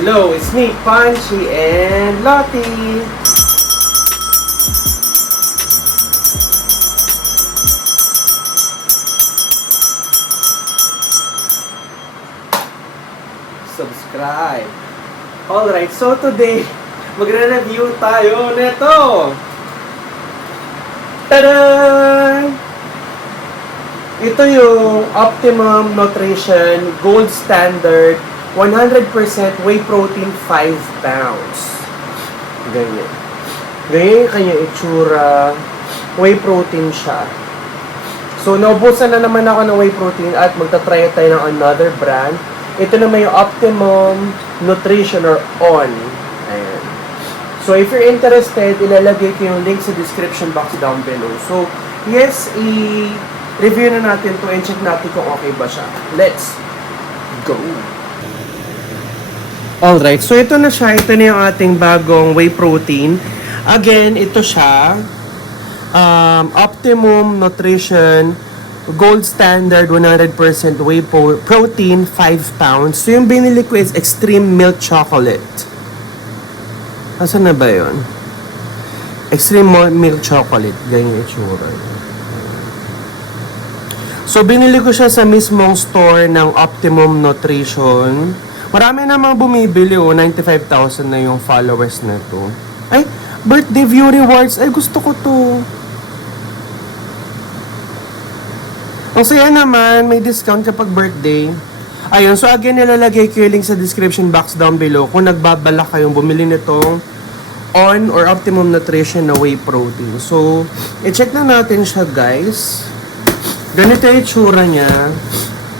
Hello, it's me, Punchy and Lottie. Subscribe. Alright, so today, magre-review tayo nito. Tada! Ito yung Optimum Nutrition Gold Standard 100% whey protein 5 pounds. Ganyan. Ganyan yung kanyang itsura. Whey protein siya. So, naubusan na naman ako ng whey protein at magta-try tayo ng another brand. Ito naman yung Optimum Nutrition or ON. Ayan. So, if you're interested, ilalagay ko yung link sa description box down below. So, yes, review na natin to and check natin kung okay ba siya. Let's go! Alright, so ito na siya. Ito na yung ating bagong whey protein. Again, ito siya. Optimum Nutrition Gold Standard 100% whey protein 5 pounds. So yung binili ko is Extreme Milk Chocolate. Asan na ba yun? Extreme Milk Chocolate. Ganyan yung itsura. So, binili ko siya sa mismong store ng Optimum Nutrition. Marami namang bumibili, 95,000 na yung followers na to. Ay, birthday view rewards. Ay, gusto ko to. Ang saya naman, may discount kapag birthday. Ayun, so again, nilalagay ko yung link sa description box down below kung nagbabalak kayong bumili nitong ON or Optimum Nutrition na whey protein. So, i-check na natin siya, guys. Ganito yung itsura niya.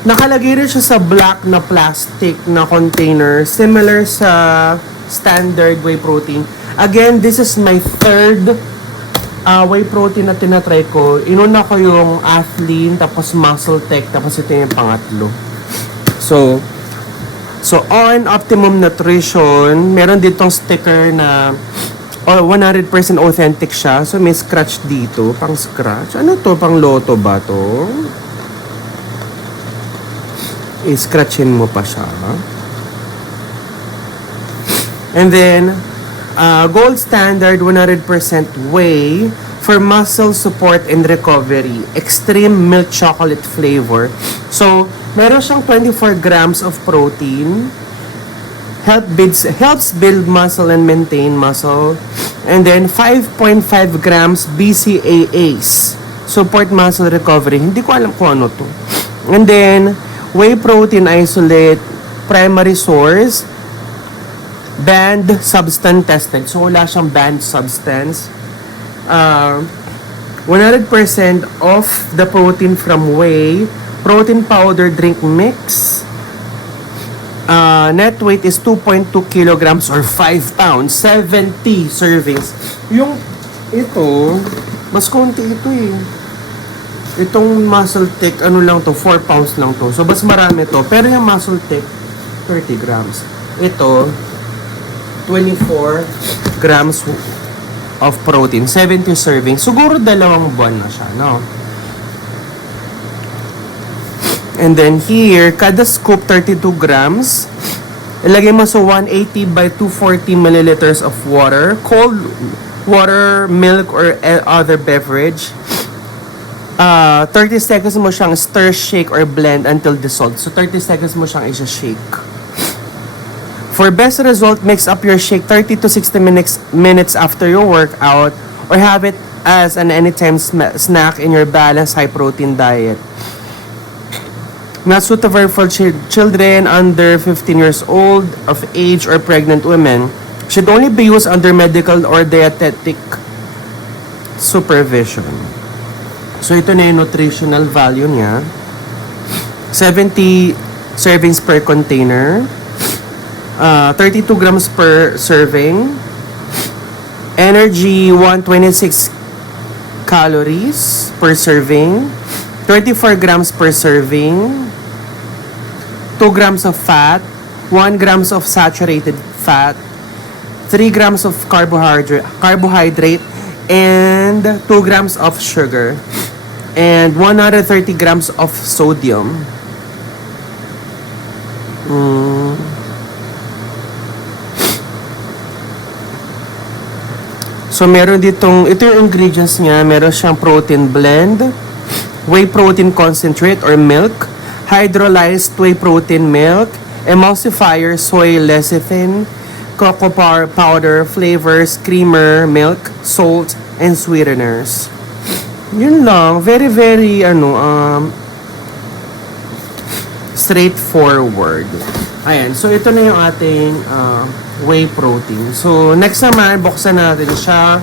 Nakalagay rin siya sa black na plastic na container. Similar sa standard whey protein. Again, this is my third whey protein na tinatry ko. Inuna ko yung Athlean, tapos Muscle Tech, tapos ito yung pangatlo. So on Optimum Nutrition, meron ditong sticker na 100% authentic siya. So, may scratch dito. Pang scratch. Ano to? Pang loto ba to? I-scratchin mo pa siya. And then, Gold Standard 100% whey for muscle support and recovery. Extreme milk chocolate flavor. So, meron siyang 24 grams of protein. Helps build muscle and maintain muscle. And then 5.5 grams BCAAs. Support muscle recovery. Hindi ko alam kung ano to. And then whey protein isolate, primary source, banned substance tested. So wala siyang banned substance. 100% of the protein from whey, protein powder drink mix. Net weight is 2.2 kilograms or 5 pounds, 70 servings. Yung ito, mas konti ito eh. Itong Muscle Tech, ano lang to, 4 pounds lang to. So, mas marami to. Pero yung Muscle Tech, 30 grams. Ito, 24 grams of protein, 70 servings. Siguro 2 buwan na siya, no? And then here, kada scoop 32 grams. Ilagay mo sa 180 by 240 milliliters of water. Cold water, milk, or other beverage. 30 seconds mo siyang stir, shake, or blend until dissolved. So, 30 seconds mo siyang isa-shake. For best result, mix up your shake 30 to 60 minutes after your workout or have it as an anytime snack in your balanced high-protein diet. Not suitable for children under 15 years old of age or pregnant women. Should only be used under medical or dietetic supervision. So, ito na yung nutritional value niya. 70 servings per container. 32 grams per serving. Energy, 126 calories per serving. 24 grams per serving. 2 grams of fat, 1 grams of saturated fat, 3 grams of carbohydrate, and 2 grams of sugar, and 130 grams of sodium. So, meron ditong, ito yung ingredients niya. Meron siyang protein blend, whey protein concentrate or milk, hydrolyzed whey protein milk, emulsifier soy lecithin, cocoa powder, flavors, creamer, milk, salt, and sweeteners. Yun lang. Very, very, straightforward. Ayan. So, ito na yung ating whey protein. So, next naman, buksan natin siya.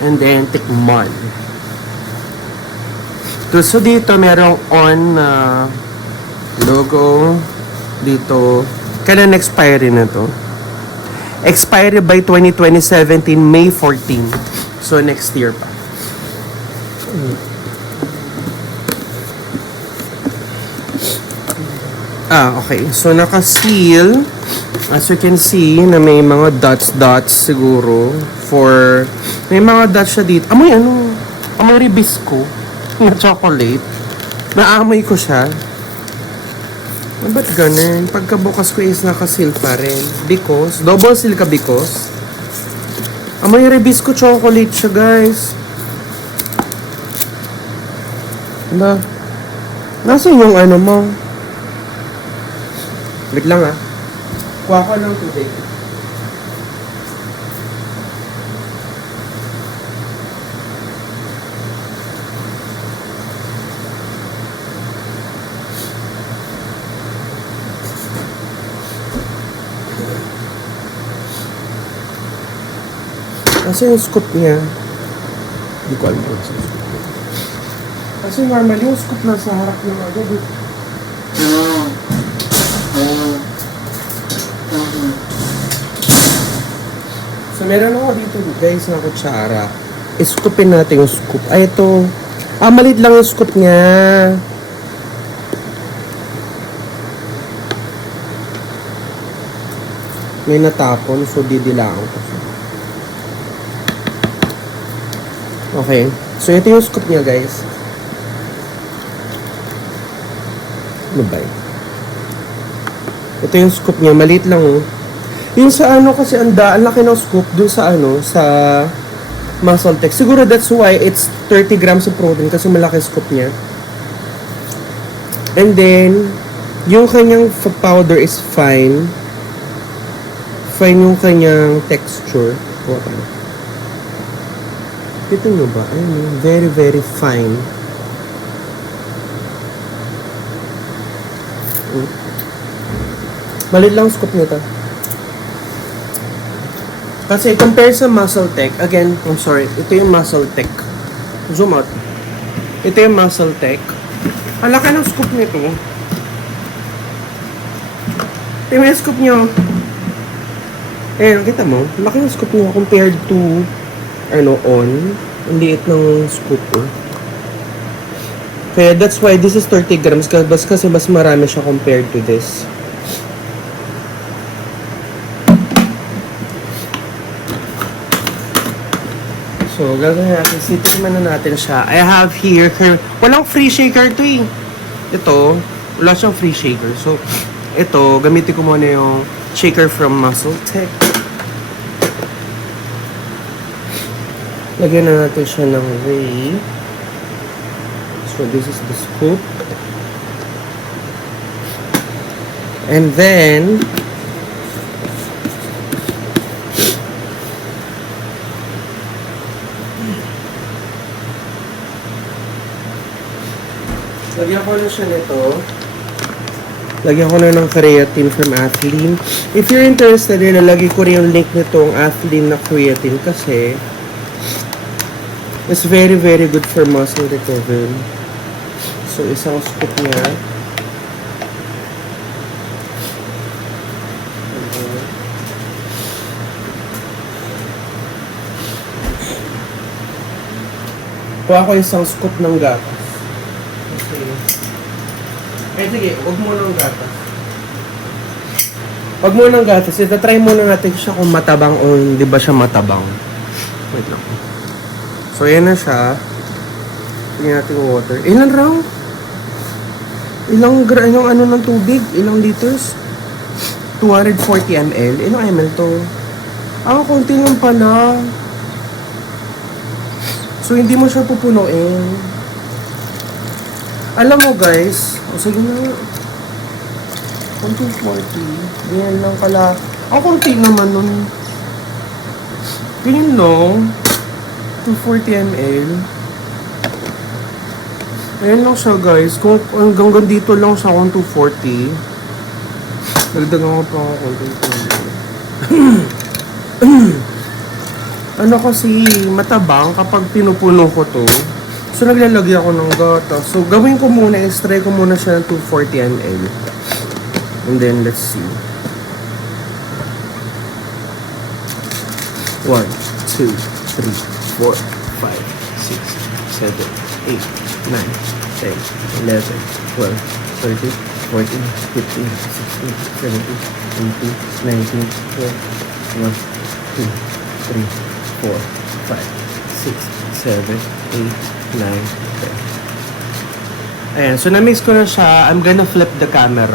And then, tikman. So, dito, merong on logo. Dito. Kailan expiry na to? Expiry by 2017, May 14. So, next year pa. Okay. So, naka-seal. As you can see, na may mga dots siguro. May mga dots siya dito. Amoy ribisco. Na chocolate. Naamoy ko siya. Ba't ganun? Pagkabukas ko is naka-seal pa rin. Because, double seal ka because. Amoy ribisco chocolate siya, guys. Nasaan yung mo? Wait lang Kuha ko ng tubig. Kasi yung scoop niya, hindi ko alam kung saan scoop niya. Kasi normally yung scoop nasa harap ng So, meron ako dito guys na kutsara. I-scoopin natin yung scoop. Ay, ito. Malit lang yung scoop niya. May natapon, so didilaan ko. Okay. So, ito yung scoop niya, guys. Ano ba yun? Ito yung scoop niya. Maliit lang, Yung sa kasi ang laki ng scoop dun sa sa Muscle Tech. Siguro that's why it's 30 grams of protein kasi malaki scoop niya. And then, yung kanyang powder is fine. Fine yung kanyang texture. Ito nyo ba? Very, very fine. Malit lang scoop nito. Kasi compare sa Muscle Tech, again, I'm sorry, ito yung Muscle Tech. Zoom out. Ito yung Muscle Tech. Ang laki ng scoop nito. Ito yung scoop nyo. Kita mo, ang laki ng scoop nyo compared to, on. Ang liit ng scoop. Kaya that's why this is 30 grams kasi mas marami siya compared to this. So, gagawin natin. Sitikman na natin siya. I have here, walang free shaker to Ito, wala siyang free shaker. So, ito, gamitin ko muna yung shaker from Muscle Tech. Lagyan na natin siya ng whey. So, this is the scoop. And then, lagyan ko na siya nito. Lagyan ko na ng creatine from Athlean. If you're interested, ilalagay ko rin yung link nitong Athlean na creatine kasi it's very, very good for muscle recovery. So, isang scoop niya. Kuha ko isang scoop ng gatas. Sige, huwag mo ng gatas. Huwag mo ng gatas. Ita-try muna natin siya kung matabang o hindi ba siya matabang. Wait lang. So, yan na siya. Tingnan natin yung water. Ilan raw? Ilang ng tubig? Ilang liters? 240 ml. Ilang ml to? Konti lang pala. So, hindi mo siya pupunuin. Alam mo guys, sige na. 240. Ganyan lang kala. Konti naman nun. Ganyan lang. 240 ml. Ayan lang siya guys. Kung hanggang dito lang siya kung 240. Nagdagan ko pa ako konti. Ano kasi, matabang kapag pinupuno ko to. So, naglalagay ako ng gata. So, gawin ko muna, try ko muna siya ng 240 ml. And then, let's see. 1, 2, 3, 4, 5, 6, 7, 8, 9, 10, 11, 12, 13, 14, 15, 16, 17, 18, 19, 20, 1, 2, 3, 4, 5, 6, 7, 8, 9, 10. Ayan, so na-mix ko na siya. I'm gonna flip the camera.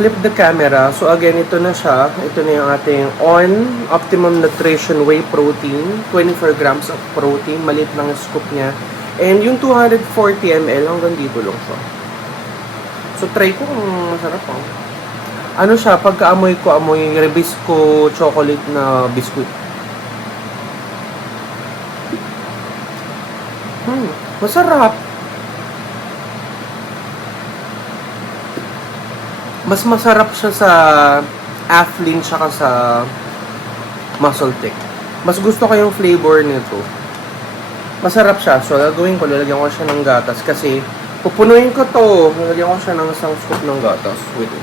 Flip the camera. So again, ito na siya. Ito na yung ating On Optimum Nutrition Whey Protein. 24 grams of protein. Maliit lang yung scoop niya. And yung 240 ml, hanggang dito lang siya. So try ko kung masarap po. Ano siya, pagka-amoy ko, amoy Rebisco chocolate na biscuit. Masarap. Mas masarap siya sa Athlene tsaka sa Muscle Tech. Mas gusto ko yung flavor nito. Masarap siya. So, gagawin ko, lalagyan ko siya ng gatas. Kasi, pupunuin ko to. Lalagyan ko siya ng isang scoop ng gatas. Wait.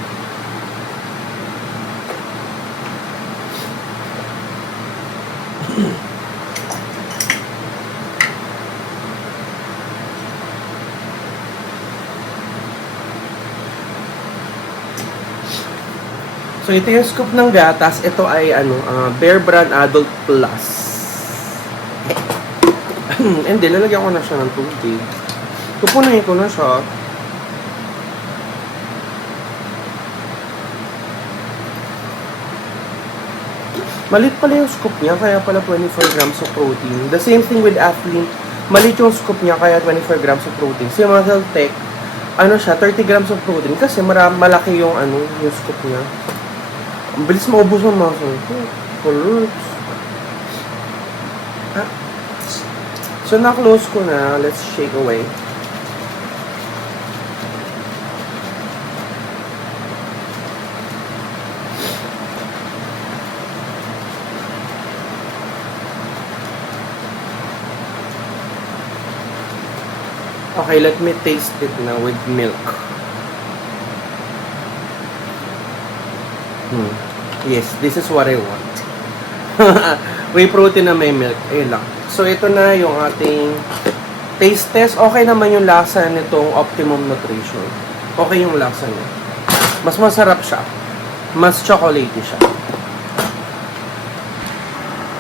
So, ito yung scoop ng gatas. Ito ay, Bear Brand Adult Plus. And then, lalagyan ko na siya ng tubig. Pupunuin ko na siya. Malit pala yung scoop niya, kaya pala 24 grams of protein. The same thing with Athlene. Malit yung scoop niya, kaya 24 grams of protein. Si Muscle Tech, siya, 30 grams of protein. Kasi malaki yung, yung scoop niya. Ang bilis maubos ng muscle ko. Colors. So, na-close ko na. Let's shake away. Okay, let me taste it now with milk. Yes, this is what I want. Whey protein na may milk. Ayun lang. So, ito na yung ating taste test. Okay naman yung lasa nitong Optimum Nutrition. Okay yung lasa niya. Mas masarap siya. Mas chocolatey siya.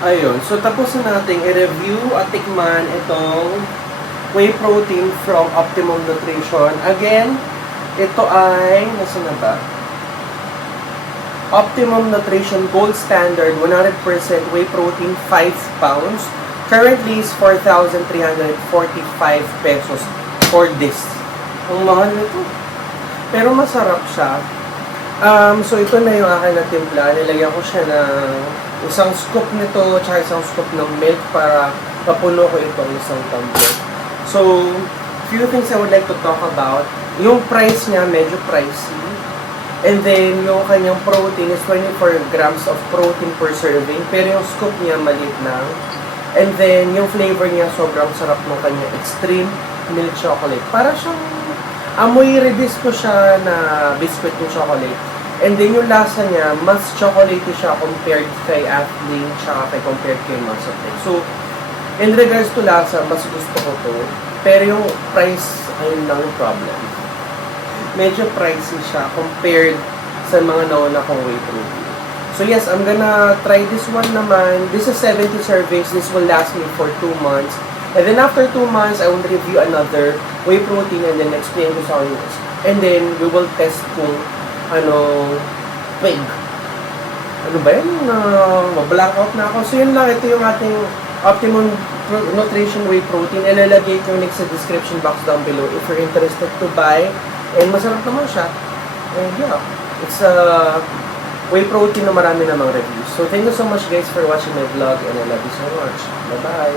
Ayun. So, tapos na natin i-review at tikman itong whey protein from Optimum Nutrition. Again, ito ay, nasa na ba? Optimum Nutrition Gold Standard 100% whey protein 5 pounds. Currently is 4,345 pesos for this. Ang mahal nito. Pero masarap siya. So ito na yung akin na timpla. Nilagyan ko siya ng isang scoop nito tsaka isang scoop ng milk para mapuno ko itong isang tumbler. So, few things I would like to talk about. Yung price niya medyo pricey. And then, yung kanyang protein is 24 grams of protein per serving. Pero yung scoop niya, maliit lang. And then, yung flavor niya, sobrang sarap ng kanyang extreme milk chocolate. Para siyang amoy Rebisco siya na biscuit ng chocolate. And then, yung lasa niya, mas chocolatey siya compared kay Athlene, tsaka compared kay Muscle Tech. So, in regards to lasa, mas gusto ko to. Pero yung price, ayun lang yung problem. Medyo pricey siya compared sa mga nauna kong whey protein. So yes, I'm gonna try this one naman. This is 70 servings. This will last me for 2 months. And then after 2 months, I will review another whey protein and then explain ko sa inyo. And then we will test kung wait. Ano ba yan? Mablackout na ako. So yun lang, ito yung ating Optimum Nutrition Whey Protein. Ilalagay ko yung link sa description box down below if you're interested to buy. And masarap naman siya. And yeah, it's a whey protein na marami namang reviews. So thank you so much guys for watching my vlog and I love you so much. Bye-bye!